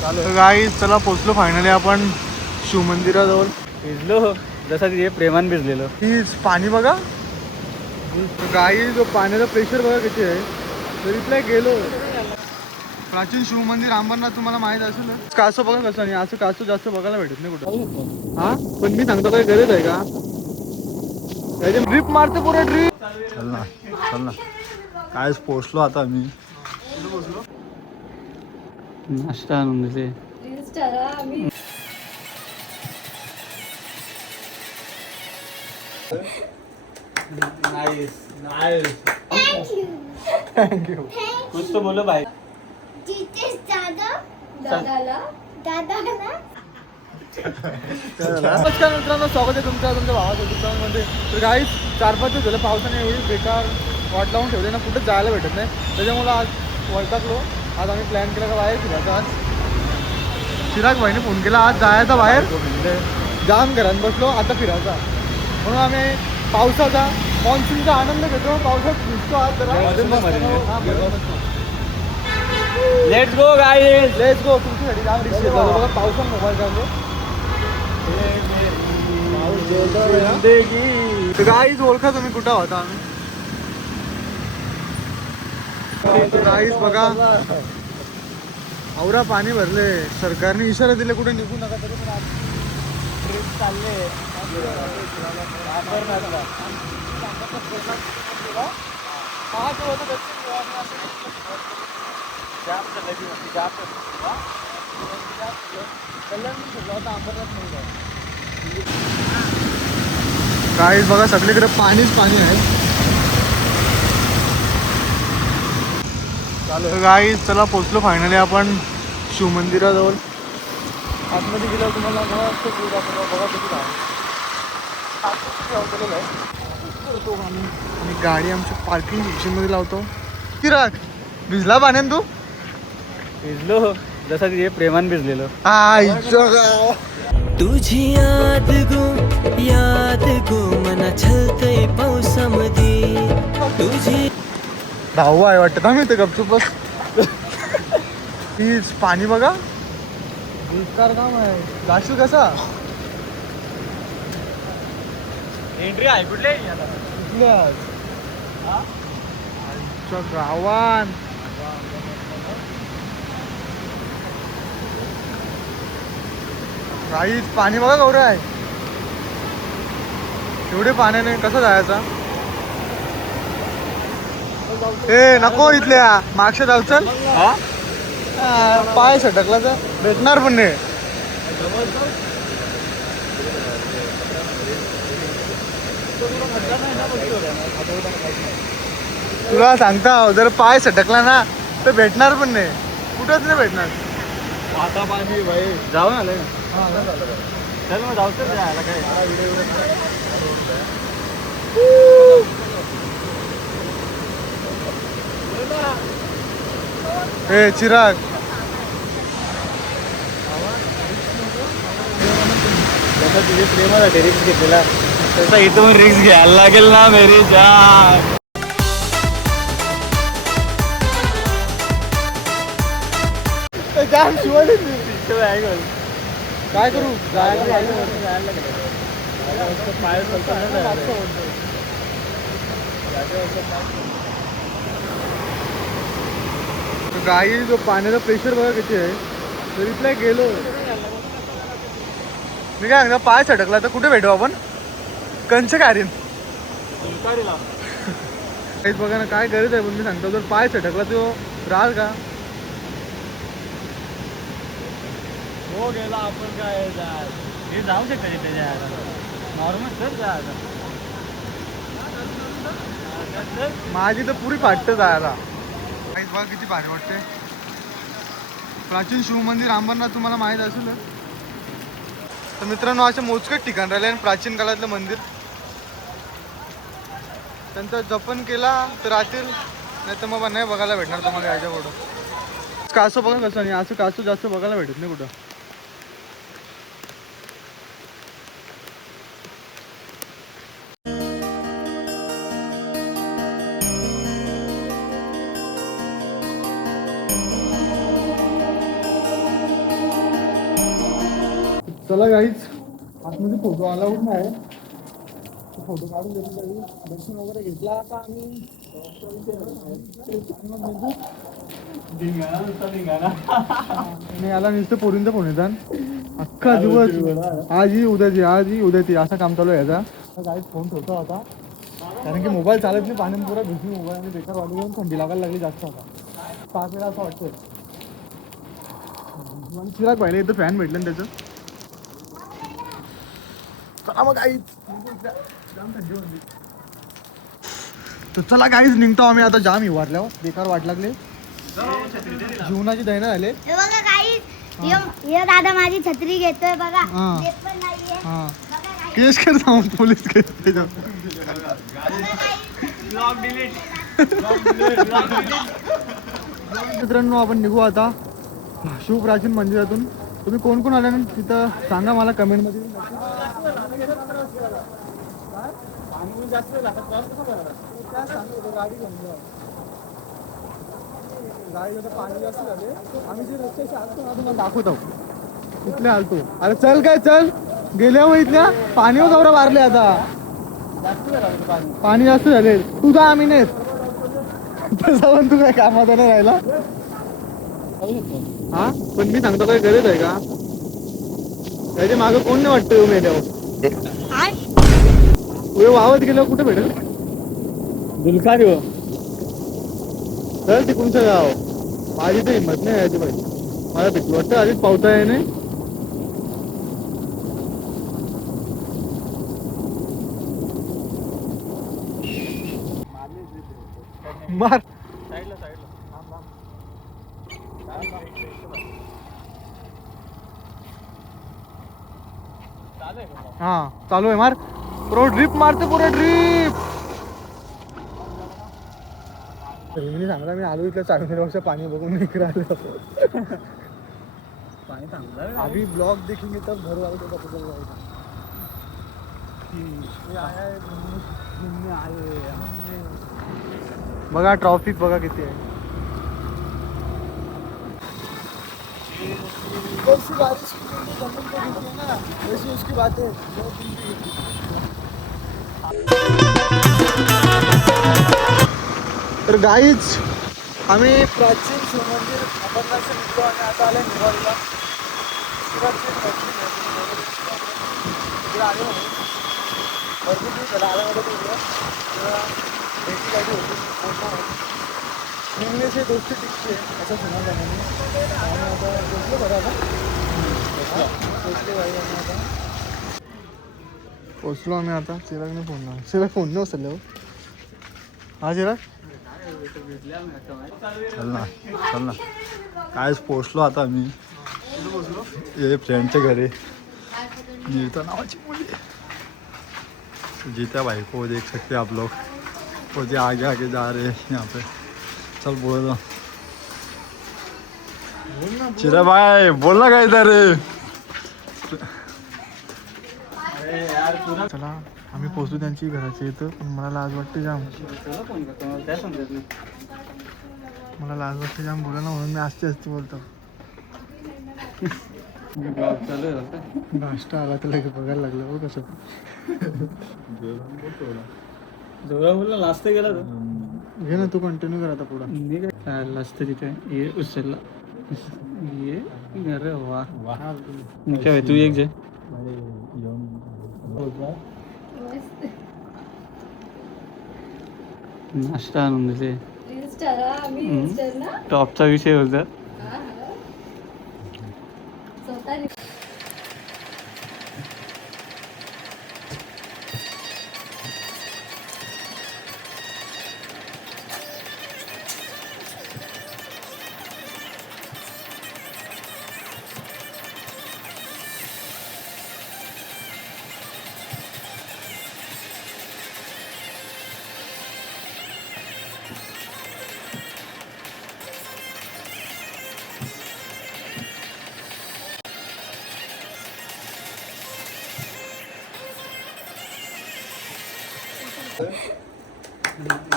चालू गाईस, चला पोचलो फायनली आपण शिवमंदिराजवळ. भिजलो जसा तिथे प्रेमान भिजलेलो. प्लीज पाणी बघा गाईस, जो पाण्याचा प्रेशर बघा किती आहे. तरी इथल्या गेलो. प्राचीन शिवमंदिर अंबरनाथ तुम्हाला माहित असेल. कासव बघा कसं, आणि असं कासव जास्त बघायला भेटत नाही कुठं. हा पण मी सांगतो, काही गरज आहे का? ड्रिप मारते पुरा ड्रिप. चल ना चल ना. काय पोचलो आता मी. नाश्ता आणून दिले. Nice nice. थँक्यू. कुछ तो बोलो भाई. नमस्कार मित्रांनो, स्वागत आहे तुमच्या भावाच्या दुकानामध्ये. तर गाईस, 4-5 दिवस झालं पावसाने एवढी बेकार वाट लावून ठेवली ना, कुठंच जायला भेटत नाही. त्याच्यामुळं आज वैतागलो. आज आम्ही प्लॅन केला का बाहेर फिरायचा. आज चिराग भाईने फोन केला आज जायचा बाहेर. जाम घरात बसलो, आता फिरायचा. म्हणून आम्ही पावसाचा मॉन्सूनचा आनंद घेतो. पावसात भिजतो आज जरा. Let's go guys. Let's go. तुमच्यासाठी जाम रिस्क घेतला बघा, पावसात मोबाईल चाललो. गाईज ओळखा तुम्ही कुठं होता आम्ही. गाईज बघा, औरा पाणी भरले. सरकारने इशारा दिले कुठे निघू नका, तरी पण ट्रिप चालले. गाईज बघा, सगळीकडे पाणीच पाणी आहे. चालू गाईज, चला पोचलो फायनली आपण शिवमंदिराजवळ. आतमध्ये गेल्यावर तुम्हाला मस्त व्ह्यू दाखवतो. बघा किती आहे. आणि गाडी आमची पार्किंग सेक्शनमध्ये लावतो. चिराग भिजला पाण्यात तू. भिजलो जसा तिथे प्रेमान भिजलेलो. तुझी याद गो मना छलतय पावसामध्ये. तुझी धावा आहे वाटतं. थांब येते गपचूप बस. प्लीज पाणी बघा. गुलकार काम आहे. जाशील कसा एंट्री आहे कुठले गावान. काहीच पाणी बघा गौरव आहे. एवढे पाण्याने कसं जायचं. ए नको, इथल्या मागच्या जाऊ. चल पाय सटकला तर भेटणार पण नाही. तुला सांगता, जर पाय सटकला ना तर भेटणार पण नाही. कुठंच नाही भेटणार. आता पाणी भाई जाऊन आलं. चल मग जाऊ तर जायला काय. ए चिराग, जसा तुझे प्रेमासाठी रिक्स घेतलेला तसा इथून रिक्स घ्यायला लागेल ना मेरी जान. जाम शिवाय काय करू. गाई, जो पाण्याचा प्रेशर बघा किती आहे. तरी इथल्या गेलो. मी काय सांगतो, पाय सटकला तर कुठे भेटू आपण. कंच कारीन काहीच बघा ना, काय गरज आहे. पण मी सांगतो, जर पाय सटकला तो राहाल का. हो गेला आपण काय हे जाऊ शकता तिथे जायला. नॉर्मल सर जायला. माझी तर पुरी फाटत जायला. काहीच बघा किती भारी वाटते. प्राचीन शिवमंदिर अंबरनाथ तुम्हाला माहीत असेल. तर मित्रांनो, असे मोजकेच ठिकाण राहिले आणि प्राचीन काळातलं मंदिर. त्यांचं जपन केला तर राहतील, नाही तर मग नाही बघायला भेटणार तुम्हाला याच्या पुढं. कासव बघा कसं, आणि असं कासव जास्त बघायला भेटत नाही कुठं. चला गाईच आतमध्ये फोटो अलाउड नाही, फोटो काढून देतो. दर्शन वगैरे घेतला आता आम्ही आणि याला नुसतं पोरींचा फोन येतात अख्खा दिवस. आज ही उद्याची असा काम चालू आहे याचा. गाईच फोन ठेवतो आता कारण की मोबाईल चालत नाही, पाणी पुरा भिजली मोबाईल आणि बेकार वाढू जाऊन थंडी लागायला लागली जास्त. आता 5 वेळा असं वाटतंय. चिराग पाहिले इथं फॅन भेटलं ना त्याचं. चला मग गाईच तर चला गाईच निघतो आम्ही आता. जाम वाटल्यावर बेकार वाट लागले, जीवनाची दैना झाले. हे बघा काही हे दादा माझी छत्री घेतोय बघा. हा. देत पण नाहीये. हा बघा काही. केस कर जाऊन पोलीस केस बघा काही. Blog delete. मित्रांनो आपण निघू आता शिवप्राचीन मंदिरातून. तुम्ही कोण कोण आले ना तिथं सांगा मला कमेंटमध्ये. पाणी जास्त झाले. आम्ही जे रस्त्याचे आलतो ना तुम्हाला दाखवतो इथले आलतो. अरे चल काय चल गेल्या मग इथल्या पाणीवर गौरव मारले. आता पाणी जास्त झाले. तुझा आम्ही नाही तसा पण तू काय कामात नाही राहिला. हा पण मी सांगतो काय गरज आहे का त्याच्या मागं कोण नाही वाटतं येऊन येण्यावर. वावत गेल्यावर कुठे भेटेल दुलखारी हो. तर ते तुमचं गाव. माझी तर हिंमत नाही यायची पाहिजे. मला भीती वाटतं आधीच पावता आहे नाही. मार हा चालू आहे. मार प्रो ड्रिप मारते पुरा ड्रिप. मी सांगला मी आलो इथल्या 40 वर्ष पाणी बघून निघ राहिलो. पाणी चांगलं अभी ब्लॉग देखेंगे तब घर वाले को पता चल जाएगा. बघा ट्रॉफिक बघा किती आहे. जैसी बारिश की बूंदें जमीन पे गिरती है ना वैसी उसकी बातें. तर गाईच आम्ही प्राचीन शिवमंदिर अमरनाथचं निघतो आणि आता आलं निवारीला. आले भरपूर दिवस झाला आल्यामध्ये भेटी गाडी होती. निघणे से दोस्ती टिकते असं सुना त्याने. आम्ही आता पोचलो बघा पोचलो भाई. आम्ही आता पोचलो आम्ही आता. चिरागने फोन लावला. चिराग फोन नाही उचलले हो. हा चिराग चल ना कायच पोचलो आता आम्ही. ये फ्रेंडच्या घरी. नीता नावाची मुली जीता भाई को देख सकते आप लोग. वो जो आगे आगे जा रहे हैं यहाँ पे. चल बोल दो चिरा भाई बोलना काय इधर. चला आम्ही पोचलो त्यांची घराच्या इथं. पण मला लाज वाटते जाम. मला लाज वाटते जाम बोला ना म्हणून मी असते बोलतो. नाश्ता आला तर लगेच बघायला लागलं हो कसं. जोरा बोलला लास्ट गेला तो. घे ना तू कंटिन्यू कर आता पुढं. मी काय लास्ट तिथे ये उचलला. ये अरे वा काय तू एक जे नाश्ता आणून दिले. टॉपचा विषय होता.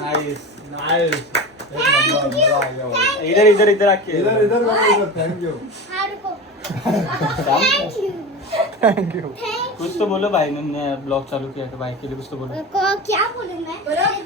Nice nice. इधर इधर इधर आके इधर थैंक यू. हा रुको. थँक्यू. कुछ तो बोलो भाई ने ब्लॉग चालू किया तो भाई के लिए कुछ तो बोलो. क्या बोलूं मैं?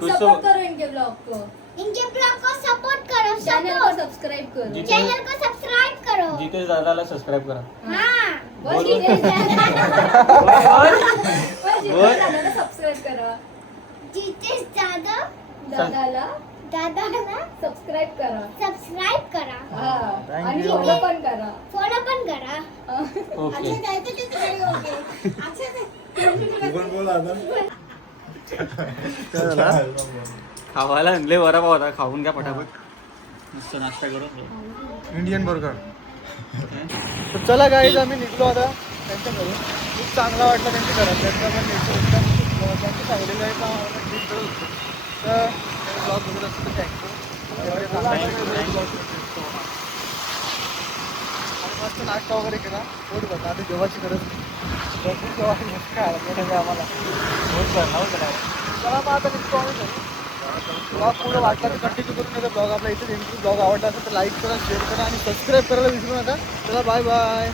कुछ तो सपोर्ट करो इनके ब्लॉग को, इनके ब्लॉग को सपोर्ट करो, चैनल को सब्सक्राइब करो. चैनल को सब्सक्राइब करो. जितेश दादाला सबस्क्राईब करा. हाँ. बोल बोल. जितेश बोल. दादाला सबस्क्राईब करा. जितेश जाधव दादाला दादाला सबस्क्राईब करा. सबस्क्राईब करा. हा. Thank आणि you. फॉलो पण करा. फॉलो पण करा. ओके. काय झालं? खावायला आणले वडापाव होता, खाऊन घ्या पटापट. मस्त नाश्ता करून. Indian burger. तर चला गाईज आम्ही निघलो आता त्यांच्या घरून. खूप चांगला वाटला त्यांच्या घरात. त्यांचा पण नेचर एकदम त्यांनी सांगलेलं आहे का आम्हाला ट्रीट करत होतं. तर ब्लॉग बघत असेल तर आणि मस्त नाश्ता वगैरे केला. पोट भरला. आता जेवायची गरज नाही. भरपूर जेवायची मस्त खायला मिळालं आम्हाला. बहुत भरला होता. चला मग आता निघतो आम्ही घरी. ब्लॉग पुढं वाटला तर कंटिन्यू करून नका. ब्लॉग आपला इथेच ब्लॉग आवडला असेल तर लाईक करा, शेअर करा आणि सबस्क्राईब करायला विसरू नका. चला बाय बाय.